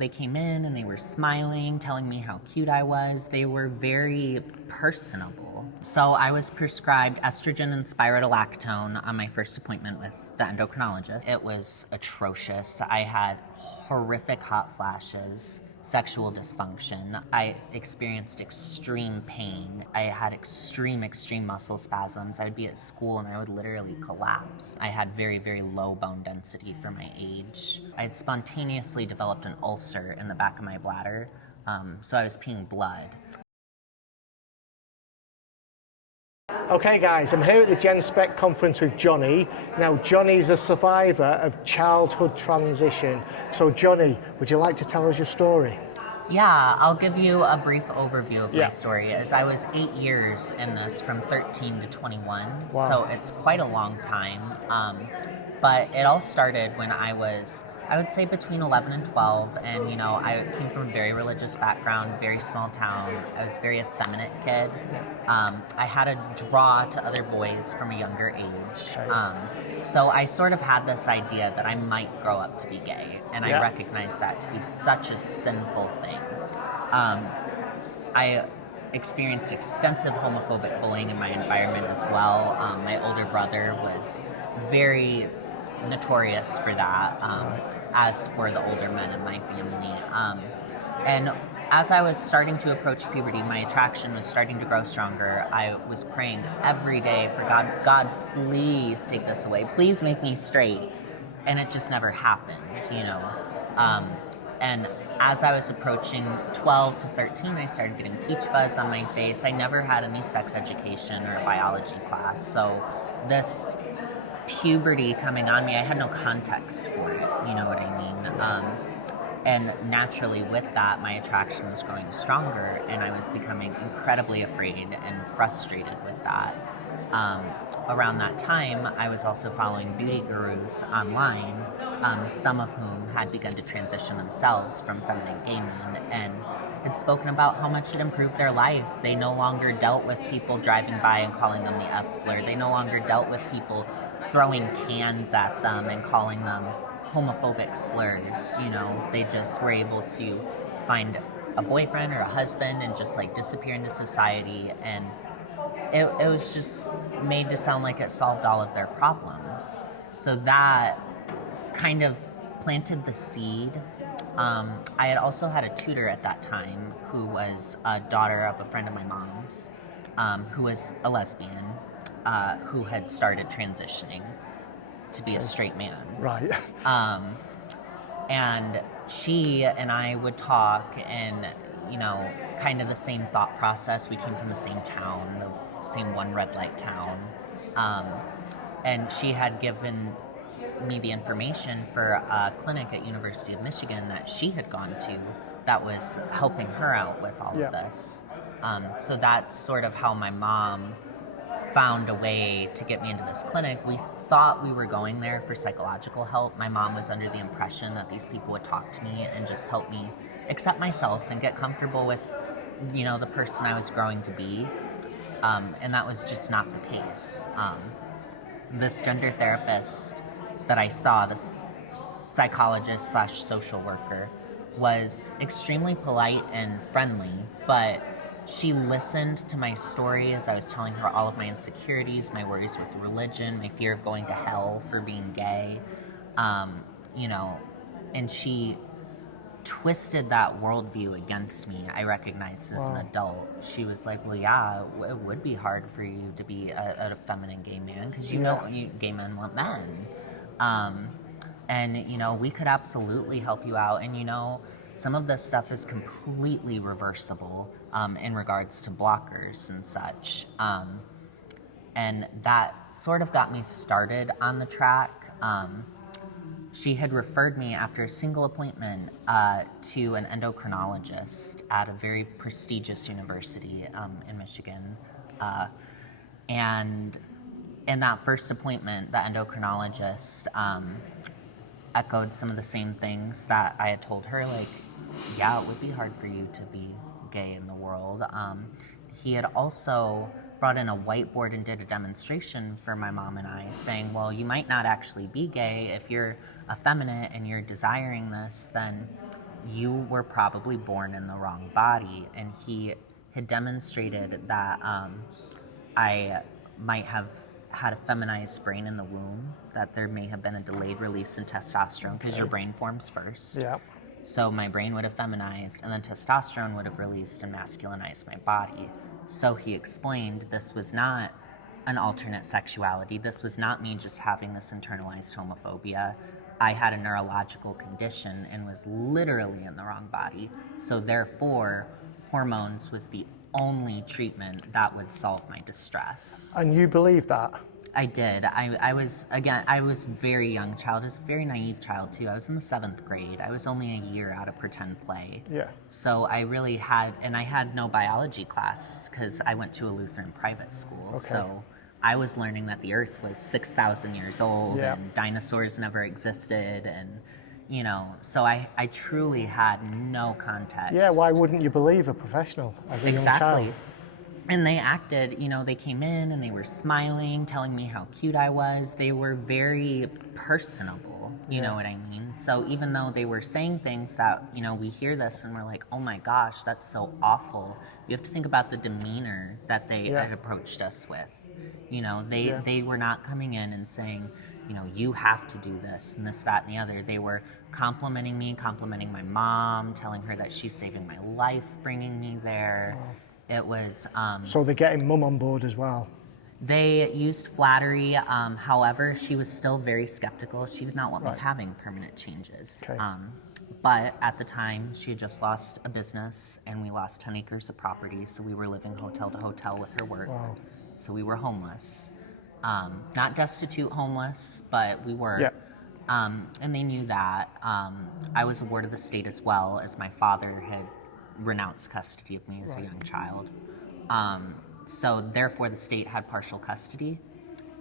They came in and they were smiling, telling me how cute I was. They were very personable. So I was prescribed estrogen and spironolactone on my first appointment with the endocrinologist. It was atrocious. I had horrific hot flashes, sexual dysfunction. I experienced extreme pain. I had extreme muscle spasms. I would be at school and I would literally collapse. I had very low bone density for my age. I had spontaneously developed an ulcer in the back of my bladder, so I was peeing blood. Okay guys, I'm here at the Genspect Conference with Jonni. Now Jonni's a survivor of childhood transition. So Jonni, would you like to tell us your story? Yeah, I'll give you a brief overview of my story. As I was 8 years in this, from 13 to 21, so it's quite a long time. But it all started when I was, I would say, between 11 and 12, and you know, I came from a very religious background, very small town. I was a very effeminate kid. I had a draw to other boys from a younger age. So I sort of had this idea that I might grow up to be gay, and I recognized that to be such a sinful thing. I experienced extensive homophobic bullying in my environment as well. My older brother was very notorious for that, as were the older men in my family. And as I was starting to approach puberty, my attraction was starting to grow stronger. I was praying every day for God, please take this away. Please make me straight. And it just never happened, you know. And as I was approaching 12 to 13, I started getting peach fuzz on my face. I never had any sex education or biology class. So this puberty coming on me, I had no context for it, you know what I mean? And naturally with that, my attraction was growing stronger, and I was becoming incredibly afraid and frustrated with that. Around that time, I was also following beauty gurus online, some of whom had begun to transition themselves from feminine gay men, and had spoken about how much it improved their life. They no longer dealt with people driving by and calling them the F slur. They no longer dealt with people throwing cans at them and calling them homophobic slurs, you know. They just were able to find a boyfriend or a husband and just like disappear into society, and it was just made to sound like it solved all of their problems. So that kind of planted the seed. I had also had a tutor at that time who was a daughter of a friend of my mom's, who was a lesbian, who had started transitioning to be a straight man. Right. And she and I would talk, and, you know, kind of the same thought process. We came from the same town, the same one red light town. And she had given me the information for a clinic at University of Michigan that she had gone to that was helping her out with all of this. So that's sort of how my mom found a way to get me into this clinic. We thought we were going there for psychological help. My mom was under the impression that these people would talk to me and just help me accept myself and get comfortable with, you know, the person I was growing to be. And that was just not the case. This gender therapist that I saw, this psychologist / social worker, was extremely polite and friendly, but she listened to my story as I was telling her all of my insecurities, my worries with religion, my fear of going to hell for being gay, you know, and she twisted that worldview against me. I recognized as an adult. She was like, well, yeah, it would be hard for you to be a feminine gay man, because you know gay men want men. And, you know, we could absolutely help you out. And, you know, some of this stuff is completely reversible in regards to blockers and such. And that sort of got me started on the track. She had referred me after a single appointment to an endocrinologist at a very prestigious university in Michigan. And in that first appointment, the endocrinologist echoed some of the same things that I had told her, like, yeah, it would be hard for you to be gay in the world. He had also brought in a whiteboard and did a demonstration for my mom and I, saying, well, you might not actually be gay. If you're effeminate and you're desiring this, then you were probably born in the wrong body. And he had demonstrated that I might have had a feminized brain in the womb, that there may have been a delayed release in testosterone because your brain forms first. Yeah. So my brain would have feminized, and then testosterone would have released and masculinized my body. So he explained this was not an alternate sexuality. This was not me just having this internalized homophobia. I had a neurological condition and was literally in the wrong body. So therefore, hormones was the only treatment that would solve my distress. And you believe that? I did. I was very young child. I was a very naive child too. I was in the 7th grade. I was only a year out of pretend play. Yeah. So I really had, and I had no biology class because I went to a Lutheran private school. Okay. So I was learning that the earth was 6,000 years old Yeah. and dinosaurs never existed, and so I truly had no context. Yeah, why wouldn't you believe a professional as a young child? And they acted, they came in and they were smiling, telling me how cute I was. They were very personable, you know what I mean? So even though they were saying things that, we hear this and we're like, oh my gosh, that's so awful. You have to think about the demeanor that they had approached us with. They were not coming in and saying, you have to do this and this, that, and the other. They were complimenting me, complimenting my mom, telling her that she's saving my life, bringing me there. Wow. It was... so they're getting mum on board as well? They used flattery. However, she was still very skeptical. She did not want me having permanent changes. Okay. But at the time, she had just lost a business and we lost 10 acres of property. So we were living hotel to hotel with her work. Wow. So we were homeless. Not destitute homeless, but we were. Yeah. And they knew that. I was a ward of the state as well, as my father had renounced custody of me as a young child. So therefore the state had partial custody.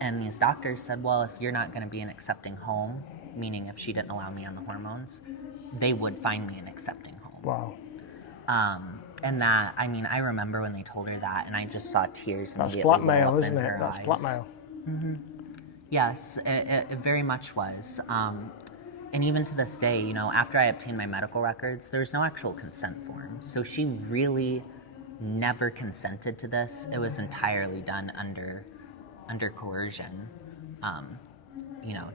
And these doctors said, well, if you're not going to be an accepting home, meaning if she didn't allow me on the hormones, they would find me an accepting home. Wow. And that, I remember when they told her that, and I just saw tears That's immediately blackmail, roll up isn't in it? her That's eyes. blackmail. Mm-hmm. Yes, it very much was. And even to this day, after I obtained my medical records, there's no actual consent form. So she really never consented to this. It was entirely done under coercion.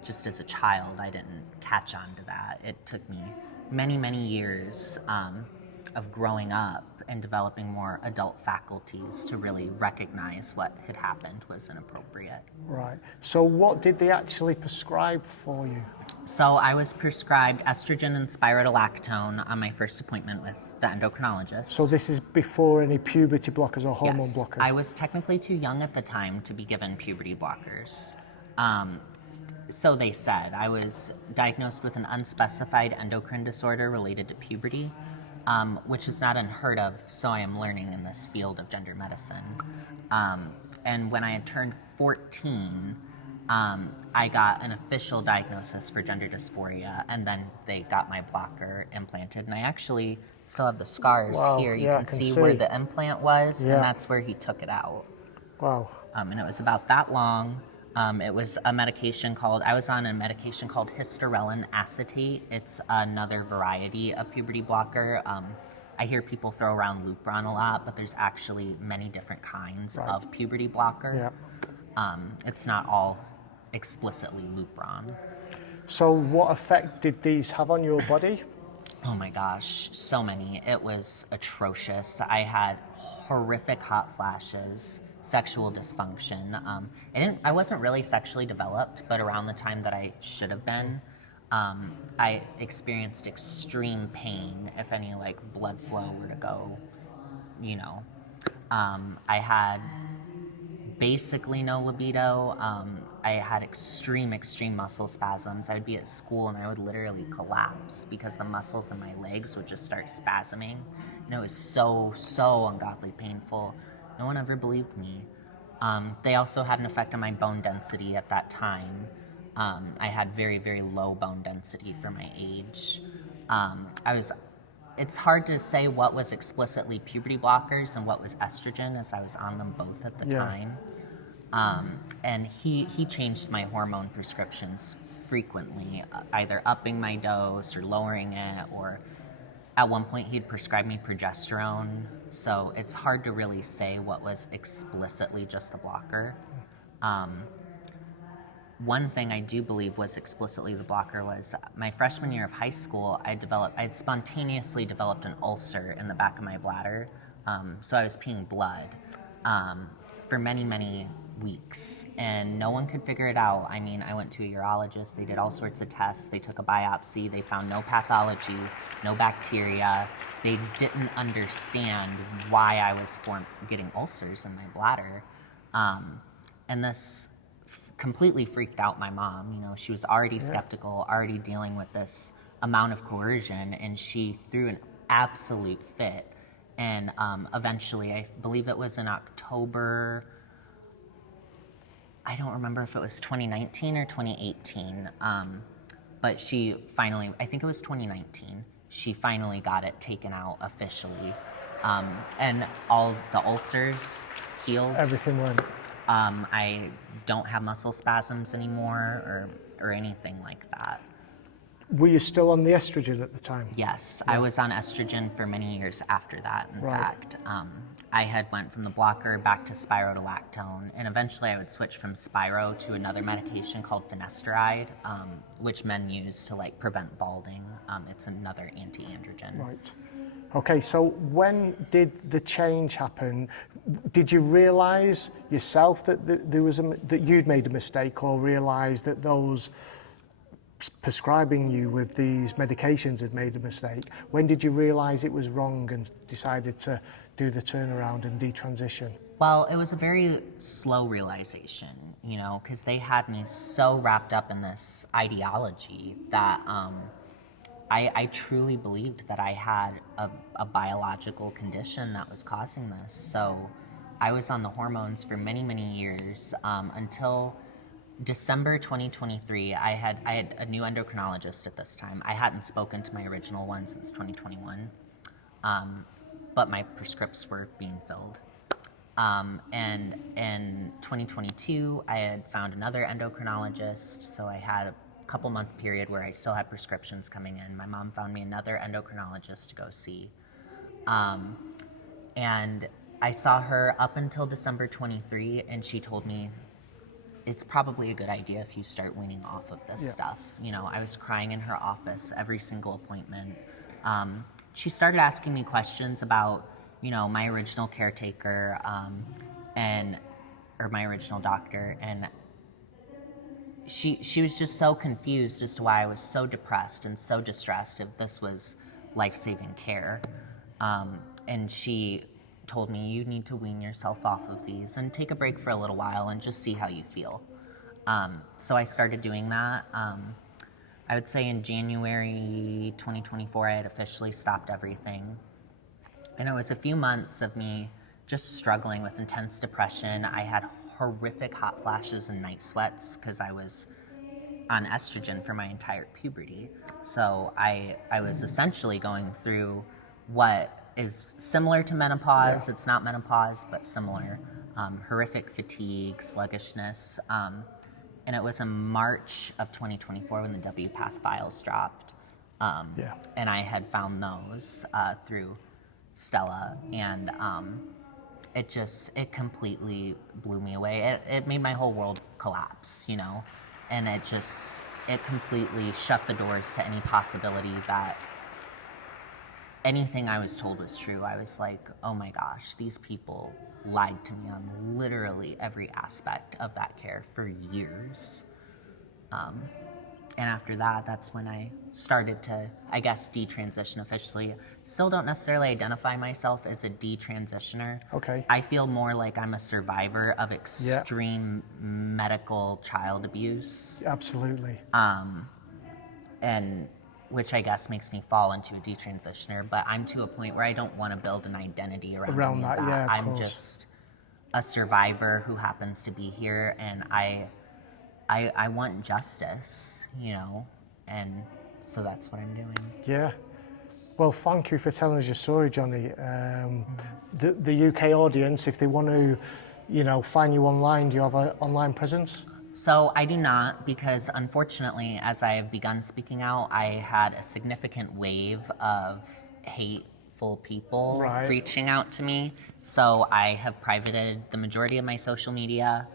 Just as a child, I didn't catch on to that. It took me many, many years of growing up and developing more adult faculties to really recognize what had happened was inappropriate. Right. So what did they actually prescribe for you? So I was prescribed estrogen and spironolactone on my first appointment with the endocrinologist. So this is before any puberty blockers or hormone Yes, blockers? I was technically too young at the time to be given puberty blockers. So they said. I was diagnosed with an unspecified endocrine disorder related to puberty, which is not unheard of, so I am learning in this field of gender medicine. And when I had turned 14, I got an official diagnosis for gender dysphoria, and then they got my blocker implanted. And I actually still have the scars here. You can see where the implant was, and that's where he took it out. Wow. And it was about that long. It was a medication I was on a medication called historelin acetate. It's another variety of puberty blocker. I hear people throw around Lupron a lot, but there's actually many different kinds of puberty blocker. Yeah. It's not all explicitly Lupron. So what effect did these have on your body? Oh my gosh, so many. It was atrocious. I had horrific hot flashes, sexual dysfunction. I wasn't really sexually developed, but around the time that I should have been, I experienced extreme pain if any blood flow were to go, I had basically no libido. I had extreme muscle spasms. I would be at school and I would literally collapse because the muscles in my legs would just start spasming. It was so ungodly painful. No one ever believed me. They also had an effect on my bone density at that time. I had very, very low bone density for my age. It's hard to say what was explicitly puberty blockers and what was estrogen, as I was on them both at the time. And he changed my hormone prescriptions frequently, either upping my dose or lowering it, or At one point, he'd prescribed me progesterone, so it's hard to really say what was explicitly just a blocker. One thing I do believe was explicitly the blocker was my freshman year of high school, I'd spontaneously developed an ulcer in the back of my bladder, so I was peeing blood for many, many weeks, and no one could figure it out. I mean, I went to a urologist, they did all sorts of tests, they took a biopsy, they found no pathology, no bacteria. They didn't understand why I was getting ulcers in my bladder. And this completely freaked out my mom. You know, she was already skeptical, already dealing with this amount of coercion, and she threw an absolute fit. And eventually, I believe it was in October, I don't remember if it was 2019 or 2018, but she finally, I think it was 2019, she finally got it taken out officially. And all the ulcers healed. Everything went. I don't have muscle spasms anymore or anything like that. Were you still on the estrogen at the time? Yes, I was on estrogen for many years after that, in fact. I had went from the blocker back to spironolactone, and eventually I would switch from spiro to another medication called finasteride, which men use to like prevent balding. It's another anti-androgen. Right. Okay, so when did the change happen? Did you realize yourself that there was that you'd made a mistake, or realize that those prescribing you with these medications had made a mistake? When did you realize it was wrong and decided to do the turnaround and detransition? Well, it was a very slow realization, you know, because they had me so wrapped up in this ideology that I truly believed that I had a biological condition that was causing this. So I was on the hormones for many, many years until December 2023. I had a new endocrinologist at this time. I hadn't spoken to my original one since 2021, but my prescripts were being filled. And in 2022, I had found another endocrinologist, so I had a couple month period where I still had prescriptions coming in. My mom found me another endocrinologist to go see. And I saw her up until December 23, and she told me, it's probably a good idea if you start weaning off of this stuff. You know, I was crying in her office every single appointment. She started asking me questions about, you know, my original caretaker or my original doctor, and she was just so confused as to why I was so depressed and so distressed if this was life-saving care. And she told me, you need to wean yourself off of these and take a break for a little while and just see how you feel. So I started doing that. I would say in January 2024, I had officially stopped everything. And it was a few months of me just struggling with intense depression. I had horrific hot flashes and night sweats because I was on estrogen for my entire puberty. So I was essentially going through what is similar to menopause. It's not menopause, but similar. Horrific fatigue, sluggishness. And it was in March of 2024 when the WPATH files dropped. And I had found those through Stella, and it completely blew me away. It made my whole world collapse, you know, and it completely shut the doors to any possibility that anything I was told was true. I was like, oh my gosh, these people lied to me on literally every aspect of that care for years. And after that, that's when I started to, I guess, detransition officially. Still don't necessarily identify myself as a detransitioner. Okay. I feel more like I'm a survivor of extreme medical child abuse. Absolutely. And which I guess makes me fall into a detransitioner, but I'm to a point where I don't want to build an identity around that. Yeah, I'm course. just a survivor who happens to be here, and I want justice, you know, and so that's what I'm doing. Yeah. Well, thank you for telling us your story, Jonni. The UK audience, if they want to, you know, find you online, do you have an online presence? So I do not, because unfortunately, as I have begun speaking out, I had a significant wave of hateful people Right. reaching out to me. So I have privated the majority of my social media.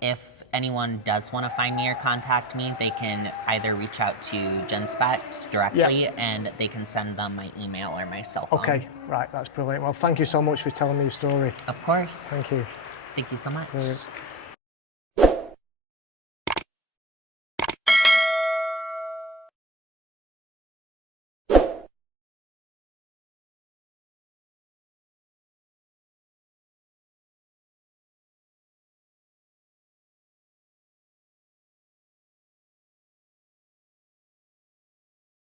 If anyone does want to find me or contact me, they can either reach out to Genspect directly, and they can send them my email or my cell phone. Okay, right, that's brilliant. Well, thank you so much for telling me your story. Of course. Thank you. Thank you so much. Brilliant.